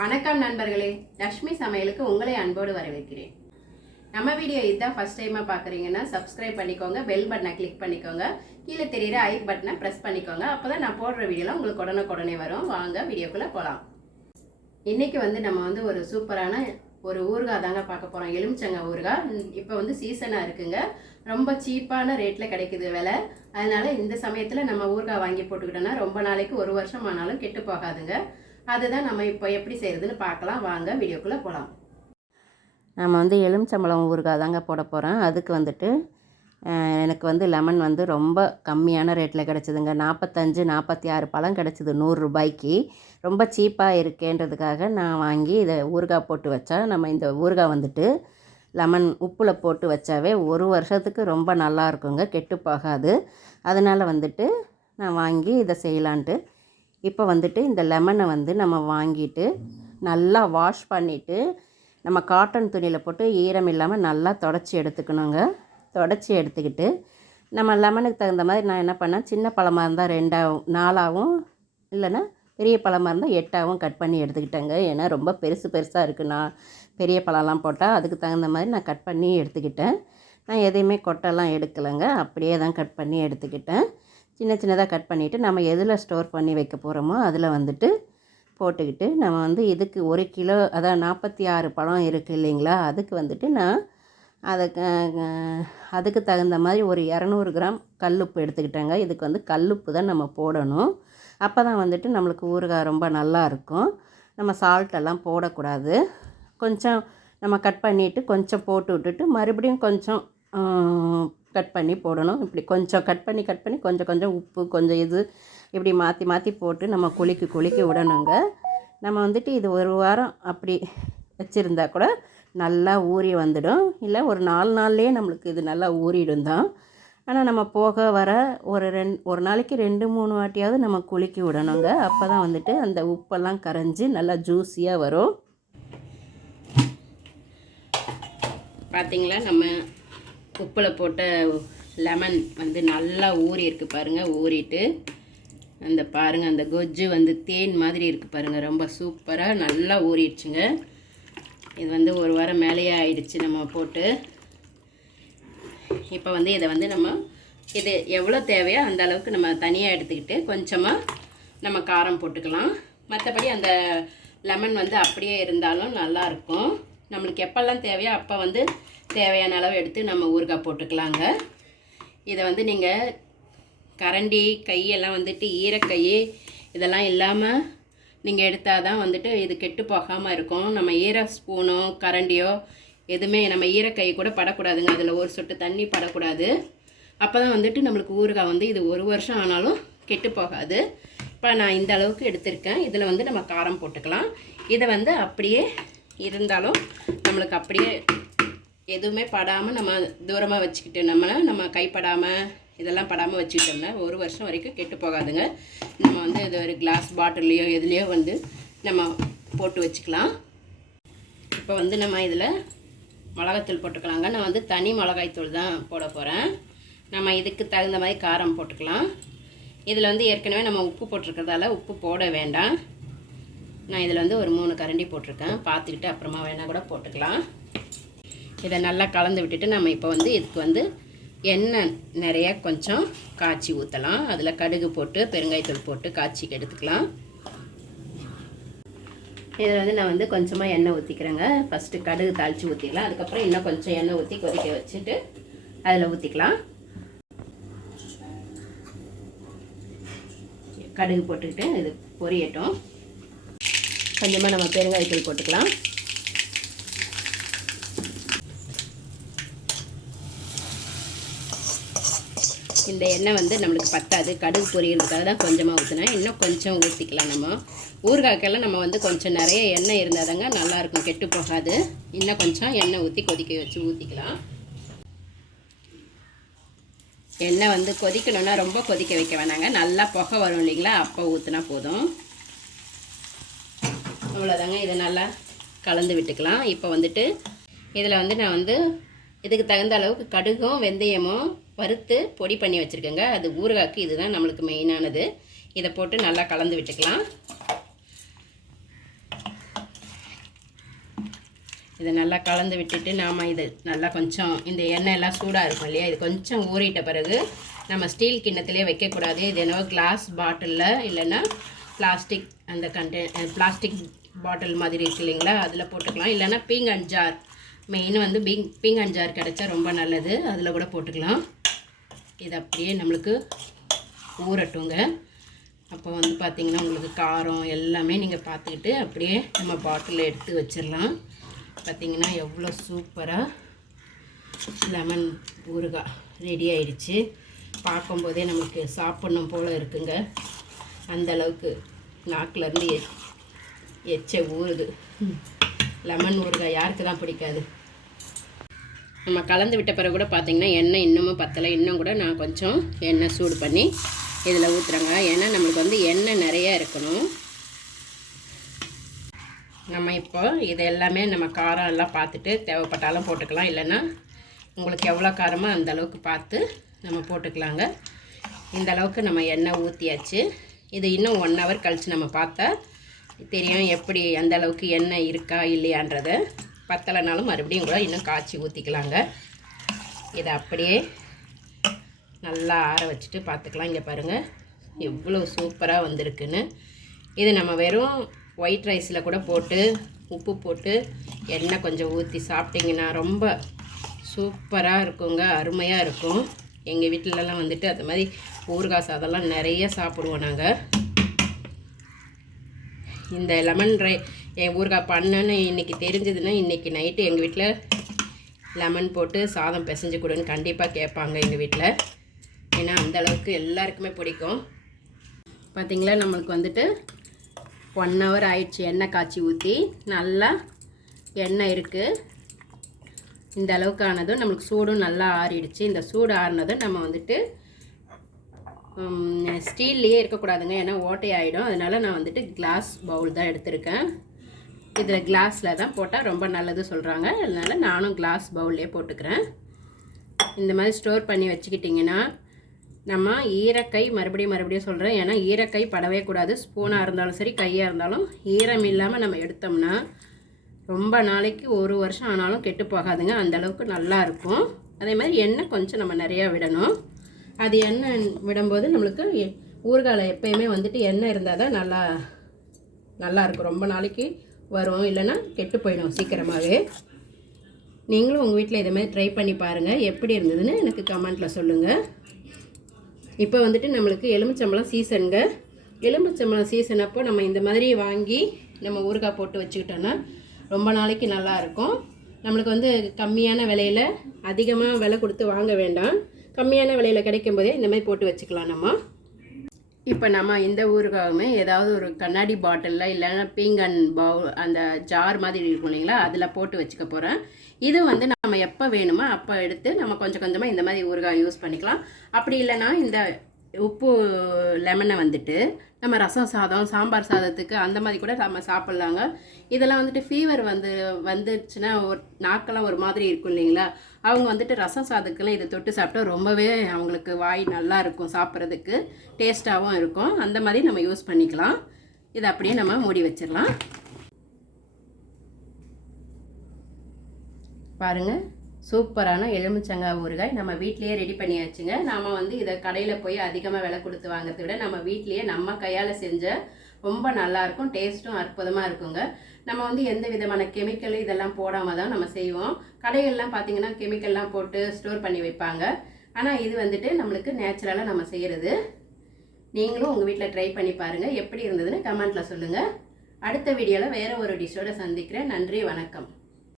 வணக்கம் நண்பர்களே. லக்ஷ்மி சமையலுக்கு உங்களை அன்போடு வரவேற்கிறேன். நம்ம வீடியோ இதுதான் ஃபர்ஸ்ட் டைமாக பார்க்குறீங்கன்னா சப்ஸ்கிரைப் பண்ணிக்கோங்க பெல் பட்டனை கிளிக் பண்ணிக்கோங்க கீழே தெரியிற ஐக் பட்டனை ப்ரெஸ் பண்ணிக்கோங்க. அப்போ தான் நான் போடுற வீடியோலாம் உங்களுக்கு உடனுக்குடனே வரும். வாங்க வீடியோக்குள்ளே போகலாம் இன்றைக்கி வந்து நம்ம வந்து ஒரு சூப்பரான ஒரு ஊறுகாய் தாங்க பார்க்க போகிறோம் எலுமிச்சங்க ஊறுகாய். இப்போ வந்து சீசனாக இருக்குங்க. ரொம்ப சீப்பான ரேட்டில் கிடைக்குது விலை. அதனால் இந்த சமயத்தில் நம்ம ஊறுகாய் வாங்கி போட்டுக்கிட்டோன்னா ரொம்ப நாளைக்கு ஒரு வருஷம் ஆனாலும் கெட்டு போகாதுங்க. அதுதான் நம்ம இப்போ எப்படி செய்கிறதுன்னு பார்க்கலாம். வாங்க வீடியோக்குள்ளே போகலாம் நம்ம வந்து எலுமிச்சம்பழம் ஊறுகாய் தாங்க போட போகிறோம் அதுக்கு வந்துட்டு எனக்கு வந்து லெமன் வந்து ரொம்ப கம்மியான ரேட்டில் கிடச்சிதுங்க. நாற்பத்தஞ்சு நாற்பத்தி ஆறு பழம் கிடச்சிது நூறுரூபாய்க்கு ரொம்ப சீப்பாக இருக்கேன்றதுக்காக நான் வாங்கி இதை ஊறுகாய் போட்டு வச்சா நம்ம இந்த ஊறுகாய் வந்துட்டு லெமன் உப்பில் போட்டு வச்சாவே ஒரு வருஷத்துக்கு ரொம்ப நல்லா இருக்குங்க. கெட்டு போகாது. அதனால் வந்துட்டு நான் வாங்கி இதை செய்யலான்ட்டு இப்போ வந்துட்டு இந்த லெமனை வந்து நம்ம வாங்கிட்டு நல்லா வாஷ் பண்ணிவிட்டு நம்ம காட்டன் துணியில் போட்டு ஈரம் இல்லாமல் நல்லா தொடச்சி எடுத்துக்கணுங்க. தொடச்சி எடுத்துக்கிட்டு நம்ம லெமனுக்கு தகுந்த மாதிரி நான் என்ன பண்ணேன் சின்ன பழமாக இருந்தால் ரெண்டாகவும் நாலாகவும் இல்லைன்னா பெரிய பழமாக இருந்தால் எட்டாகவும் கட் பண்ணி எடுத்துக்கிட்டேங்க. ஏன்னா ரொம்ப பெருசு பெருசாக இருக்குது நான் பெரிய பழம்லாம் போட்டால் அதுக்கு தகுந்த மாதிரி நான் கட் பண்ணி எடுத்துக்கிட்டேன். நான் எதையுமே கொட்டெல்லாம் எடுக்கலைங்க. அப்படியே தான் கட் பண்ணி எடுத்துக்கிட்டேன். சின்ன சின்னதாக கட் பண்ணிவிட்டு நம்ம எதில் ஸ்டோர் பண்ணி வைக்க போகிறோமோ அதில் வந்துட்டு போட்டுக்கிட்டு நம்ம வந்து இதுக்கு ஒரு கிலோ அதான் நாற்பத்தி ஆறு பழம் இருக்குது இல்லைங்களா? அதுக்கு வந்துட்டு நான் அதுக்கு அதுக்கு தகுந்த மாதிரி ஒரு இரநூறு கிராம் கல்லுப்பு எடுத்துக்கிட்டேங்க. இதுக்கு வந்து கல்லுப்பு தான் நம்ம போடணும். அப்போ தான் வந்துட்டு நம்மளுக்கு ஊறுகாய் ரொம்ப நல்லா இருக்கும். நம்ம சால்ட்டெல்லாம் போடக்கூடாது. கொஞ்சம் நம்ம கட் பண்ணிவிட்டு கொஞ்சம் போட்டு விட்டுட்டு மறுபடியும் கொஞ்சம் கட் பண்ணி போடணும். இப்படி கொஞ்சம் கட் பண்ணி கட் பண்ணி கொஞ்சம் கொஞ்சம் உப்பு கொஞ்சம் இது இப்படி மாற்றி மாற்றி போட்டு நம்ம குளிக்க குளிக்க விடணுங்க. நம்ம வந்துட்டு இது ஒரு வாரம் அப்படி வச்சுருந்தா கூட நல்லா ஊறி வந்துடும். இல்லை ஒரு நாலு நாள்லேயே நம்மளுக்கு இது நல்லா ஊறிடும் தான். ஆனால் நம்ம போக வர ஒரு ரெண் ஒரு நாளைக்கு ரெண்டு மூணு வாட்டியாவது நம்ம குலுக்கி விடணுங்க. அப்போ தான் வந்துட்டு அந்த உப்பெல்லாம் கரைஞ்சி நல்லா ஜூஸியாக வரும். பார்த்திங்களா நம்ம உப்பில் போட்ட லெமன் வந்து நல்லா ஊறி பாருங்கள் ஊறிட்டு. அந்த பாருங்கள் அந்த கொஜ்ஜு வந்து தேன் மாதிரி இருக்குது பாருங்கள் ரொம்ப சூப்பராக நல்லா ஊறிடுச்சுங்க. இது வந்து ஒரு வாரம் மேலேயே ஆயிடுச்சு நம்ம போட்டு. இப்போ வந்து இதை வந்து நம்ம இது எவ்வளோ தேவையோ அந்த அளவுக்கு நம்ம தனியாக எடுத்துக்கிட்டு கொஞ்சமாக நம்ம காரம் போட்டுக்கலாம். மற்றபடி அந்த லெமன் வந்து அப்படியே இருந்தாலும் நல்லாயிருக்கும் நம்மளுக்கு எப்போல்லாம் தேவையோ அப்போ வந்து தேவையான அளவு எடுத்து நம்ம ஊறுகாய் போட்டுக்கலாங்க. இதை வந்து நீங்கள் கரண்டி கையெல்லாம் வந்துட்டு ஈரக்கை இதெல்லாம் இல்லாமல் நீங்கள் எடுத்தால் தான் வந்துட்டு இது கெட்டு போகாமல் இருக்கும். நம்ம ஈர ஸ்பூனோ கரண்டியோ எதுவுமே நம்ம ஈரக்கை கூட படக்கூடாதுங்க. அதில் ஒரு சொட்டு தண்ணி படக்கூடாது. அப்போ தான் வந்துட்டு நம்மளுக்கு ஊறுகாய் வந்து இது ஒரு வருஷம் ஆனாலும் கெட்டு போகாது. இப்போ நான் இந்த அளவுக்கு எடுத்திருக்கேன். இதில் வந்து நம்ம காரம் போட்டுக்கலாம். இதை வந்து அப்படியே இருந்தாலும் நம்மளுக்கு அப்படியே எதுவுமே படாமல் நம்ம தூரமாக வச்சுக்கிட்டு நம்மளை நம்ம கைப்படாமல் இதெல்லாம் படாமல் வச்சுக்கிட்டோம்னா ஒரு வருஷம் வரைக்கும் கெட்டு போகாதுங்க. நம்ம வந்து இது ஒரு கிளாஸ் பாட்டில்லையோ எதுலேயோ வந்து நம்ம போட்டு வச்சுக்கலாம். இப்போ வந்து நம்ம இதில் மிளகாத்தூள் போட்டுக்கலாங்க. நான் வந்து தனி மிளகாய்த்தூள் தான் போட போகிறேன் நம்ம இதுக்கு தகுந்த மாதிரி காரம் போட்டுக்கலாம். இதில் வந்து ஏற்கனவே நம்ம உப்பு போட்டிருக்கிறதால உப்பு போட வேண்டாம். நான் இதில் வந்து ஒரு மூணு கரண்டி போட்டிருக்கேன். பார்த்துக்கிட்டு அப்புறமா வேணால் கூட போட்டுக்கலாம். இதை நல்லா கலந்து விட்டுட்டு நம்ம இப்போ வந்து இதுக்கு வந்து எண்ணெய் நிறைய கொஞ்சம் காய்ச்சி ஊற்றலாம் அதில் கடுகு போட்டு பெருங்காயத்தூள் போட்டு காய்ச்சிக்கு எடுத்துக்கலாம். இதில் வந்து நான் வந்து கொஞ்சமாக எண்ணெய் ஊற்றிக்கிறேங்க ஃபஸ்ட்டு கடுகு தாளித்து ஊற்றிக்கலாம் அதுக்கப்புறம் இன்னும் கொஞ்சம் எண்ணெய் ஊற்றி கொதிக்க வச்சுட்டு அதில் ஊற்றிக்கலாம் கடுகு போட்டுக்கிட்டு இது பொரியட்டும். கொஞ்சமாக நம்ம பெருங்காயத்தூள் போட்டுக்கலாம். இந்த எண்ணெய் வந்து நம்மளுக்கு பத்தாது. கடுகு பொரியறதுக்காக தான் கொஞ்சமாக ஊற்றினேன் இன்னும் கொஞ்சம் ஊற்றிக்கலாம் நம்ம. ஊறுகாய்க்கெல்லாம் நம்ம வந்து கொஞ்சம் நிறைய எண்ணெய் இருந்தால் தாங்க நல்லாயிருக்கும் கெட்டு போகாது. இன்னும் கொஞ்சம் எண்ணெய் ஊற்றி கொதிக்க வச்சு ஊற்றிக்கலாம் எண்ணெய் வந்து கொதிக்கணும்னா ரொம்ப கொதிக்க வைக்க வேணாங்க. நல்லா புகை வரும் இல்லைங்களா? அப்போ ஊற்றினா போதும். அவ்வளோதாங்க இதை நல்லா கலந்து விட்டுக்கலாம். இப்போ வந்துட்டு இதில் வந்து நான் வந்து இதுக்கு தகுந்த அளவுக்கு கடுகும் வெந்தயமும் வறுத்து பொடி பண்ணி வச்சுருக்கேங்க. அது ஊறுகாய்க்கு இதுதான் நம்மளுக்கு மெயினானது இதை போட்டு நல்லா கலந்து விட்டுக்கலாம். இதை நல்லா கலந்து விட்டுட்டு நாம் இது நல்லா கொஞ்சம் இந்த எண்ணெய் எல்லாம் சூடாக இருக்கும் இல்லையா? இது கொஞ்சம் ஊறிட்ட பிறகு நம்ம ஸ்டீல் கிண்ணத்திலே வைக்கக்கூடாது. இது என்னவோ கிளாஸ் பாட்டிலில் இல்லைன்னா பிளாஸ்டிக் அந்த கண்டெ பிளாஸ்டிக் பாட்டில் மாதிரி இருக்கு இல்லைங்களா? அதில் போட்டுக்கலாம். இல்லைன்னா பீங்கன் அஞ்சார். மெயின் வந்து பீங் பீங்கன் அஞ்சார் கிடச்சா ரொம்ப நல்லது. அதில் கூட போட்டுக்கலாம். இது அப்படியே நம்மளுக்கு ஊறட்டுங்க. அப்போ வந்து பார்த்திங்கன்னா உங்களுக்கு காரம் எல்லாமே நீங்கள் பார்த்துக்கிட்டு அப்படியே நம்ம பாட்டிலில் எடுத்து வச்சிடலாம். பார்த்திங்கன்னா எவ்வளோ சூப்பராக லெமன் ஊறுகாய் ரெடி ஆயிடுச்சு. பார்க்கும்போதே நமக்கு சாப்பிட்ணும் போல் இருக்குங்க. அந்தளவுக்கு நாக்கிலேருந்து எச்ச ஊறுது. லெமன் ஊறுகாய் யாருக்கு தான் பிடிக்காது. நம்ம கலந்து விட்ட பிறகு கூட பார்த்தீங்கன்னா எண்ணெய் இன்னமும் பத்தலை. இன்னும் கூட நான் கொஞ்சம் எண்ணெய் சூடு பண்ணி இதில் ஊற்றுறேங்க ஏன்னா நம்மளுக்கு வந்து எண்ணெய் நிறைய இருக்கணும். நம்ம இப்போ இது எல்லாமே நம்ம காரம் எல்லாம் பார்த்துட்டு தேவைப்பட்டாலும் போட்டுக்கலாம். இல்லைன்னா உங்களுக்கு எவ்வளோ காரமோ அந்த அளவுக்கு பார்த்து நம்ம போட்டுக்கலாங்க. இந்த அளவுக்கு நம்ம எண்ணெய் ஊற்றியாச்சு இது இன்னும் ஒன் ஹவர் கழித்து நம்ம பார்த்தா தெரியும் எப்படி அந்த அளவுக்கு எண்ணெய் இருக்கா இல்லையான்றதை. பத்தலைனாலும் மறுபடியும் கூட இன்னும் காய்ச்சி ஊற்றிக்கலாங்க இதை அப்படியே நல்லா ஆற வச்சுட்டு பார்த்துக்கலாம் இங்கே பாருங்கள் எவ்வளோ சூப்பராக வந்திருக்குன்னு. இது நம்ம வெறும் ஒயிட் ரைஸில் கூட போட்டு உப்பு போட்டு எண்ணெய் கொஞ்சம் ஊற்றி சாப்பிட்டிங்கன்னா ரொம்ப சூப்பராக இருக்குங்க அருமையாக இருக்கும். எங்கள் வீட்டிலலாம் வந்துட்டு அது மாதிரி ஊறுகாய் சாதம்லாம் நிறைய சாப்பிடுவோம் நாங்கள் இந்த லெமன் ரை என் ஊறுகாய் பண்ணேன்னு இன்றைக்கி தெரிஞ்சதுன்னா இன்றைக்கி நைட்டு எங்கள் வீட்டில் லெமன் போட்டு சாதம் பிசைஞ்சு கொடுன்னு கண்டிப்பாக கேட்பாங்க எங்கள் வீட்டில் ஏன்னா அந்த அளவுக்கு எல்லாருக்குமே பிடிக்கும். பார்த்திங்களா நம்மளுக்கு வந்துட்டு ஒன் ஹவர் ஆயிடுச்சு எண்ணெய் காய்ச்சி ஊற்றி நல்லா எண்ணெய் இருக்குது இந்த அளவுக்கு ஆனதும் நம்மளுக்கு சூடும் நல்லா ஆறிடுச்சு. இந்த சூடு ஆறினதும் நம்ம வந்துட்டு ஸ்டீல்லையே இருக்கக்கூடாதுங்க ஏன்னா ஓட்டை ஆகிடும் அதனால் நான் வந்துட்டு கிளாஸ் பவுல் தான் எடுத்திருக்கேன். இதில் கிளாஸில் தான் போட்டால் ரொம்ப நல்லது சொல்கிறாங்க அதனால் நானும் கிளாஸ் பவுல்லே போட்டுக்கிறேன். இந்த மாதிரி ஸ்டோர் பண்ணி வச்சுக்கிட்டிங்கன்னா நம்ம ஈரக்கை மறுபடியும் மறுபடியும் சொல்கிறேன் ஏன்னா ஈரக்கை படவே கூடாது. ஸ்பூனாக இருந்தாலும் சரி கையாக இருந்தாலும் ஈரம் இல்லாமல் நம்ம எடுத்தோம்னா ரொம்ப நாளைக்கு ஒரு வருஷம் ஆனாலும் கெட்டு போகாதுங்க. அந்தளவுக்கு நல்லாயிருக்கும் நல்லா இருக்கும். அதே மாதிரி எண்ணெய் கொஞ்சம் நம்ம நிறையா விடணும். அது எண்ணெய் விடும்போது நம்மளுக்கு எ- ஊறுகாயில் எப்பயுமே வந்துட்டு எண்ணெய் இருந்தால் தான் நல்லா நல்லா இருக்கும். ரொம்ப நாளைக்கு வரும். இல்லைன்னா கெட்டு போயிடும் சீக்கிரமாகவே நீங்களும் உங்கள் வீட்டில் இதை மாதிரி ட்ரை பண்ணி பாருங்கள் எப்படி இருந்ததுன்னு எனக்கு கமெண்ட்டில் சொல்லுங்கள் இப்போ வந்துட்டு நம்மளுக்கு எலுமிச்சம்பழம் சீசனுங்க எலுமிச்சம்பழம் சீசன் அப்போ நம்ம இந்த மாதிரி வாங்கி நம்ம ஊறுகாய் போட்டு வச்சுக்கிட்டோன்னா ரொம்ப நாளைக்கு நல்லா இருக்கும். நம்மளுக்கு வந்து கம்மியான விலையில் அதிகமாக விலை கொடுத்து வாங்க வேண்டாம். கம்மியான விலையில் கிடைக்கும் போதே இந்த மாதிரி போட்டு வச்சுக்கலாம் நம்ம. இப்போ நம்ம இந்த ஊருக்காகவுமே ஏதாவது ஒரு கண்ணாடி பாட்டிலில் இல்லைன்னா பீங்கன் பவு அந்த ஜார் மாதிரி இருக்கும் இல்லைங்களா அதில் போட்டு வச்சுக்க போகிறேன் இது வந்து நம்ம எப்போ வேணுமோ அப்போ எடுத்து நம்ம கொஞ்சம் கொஞ்சமாக இந்த மாதிரி ஊறுகாய் யூஸ் பண்ணிக்கலாம். அப்படி இல்லைன்னா இந்த உப்பு லெமனை வந்துட்டு நம்ம ரசம் சாதம் சாம்பார் சாதத்துக்கு அந்த மாதிரி கூட நம்ம சாப்பிட்லாங்க. இதெல்லாம் வந்துட்டு ஃபீவர் வந்து வந்துச்சுன்னா ஒரு நாக்கெல்லாம் ஒரு மாதிரி இருக்கும் இல்லைங்களா? அவங்க வந்துட்டு ரசம் சாதத்துக்கெல்லாம் இதை தொட்டு சாப்பிட்டா ரொம்பவே அவங்களுக்கு வாய் நல்லா இருக்கும் சாப்பிட்றதுக்கு டேஸ்ட்டாகவும் இருக்கும். அந்த மாதிரி நம்ம யூஸ் பண்ணிக்கலாம். இதை அப்படியே நம்ம மூடி வச்சிடலாம். பாருங்கள் சூப்பரான எலுமிச்சங்காய் ஊறுகாய் நம்ம வீட்லேயே ரெடி பண்ணியாச்சுங்க. நாம் வந்து இதை கடையில் போய் அதிகமாக விலை கொடுத்து வாங்குறதை விட நம்ம வீட்லேயே நம்ம கையால் செஞ்ச ரொம்ப நல்லாயிருக்கும் டேஸ்ட்டும் அற்புதமாக இருக்குங்க. நம்ம வந்து எந்த விதமான கெமிக்கல் இதெல்லாம் போடாமல் தான் நம்ம செய்வோம். கடைகள்லாம் பார்த்தீங்கன்னா கெமிக்கல்லாம் போட்டு ஸ்டோர் பண்ணி வைப்பாங்க. ஆனால் இது வந்துட்டு நம்மளுக்கு நேச்சுரலாக நம்ம செய்கிறது நீங்களும் உங்கள் வீட்டில் ட்ரை பண்ணி பாருங்கள் எப்படி இருந்ததுன்னு கமெண்ட்டில் சொல்லுங்கள் அடுத்த வீடியோவில் வேறு ஒரு டிஷ்ஷோட சந்திக்கிறேன். நன்றி வணக்கம்.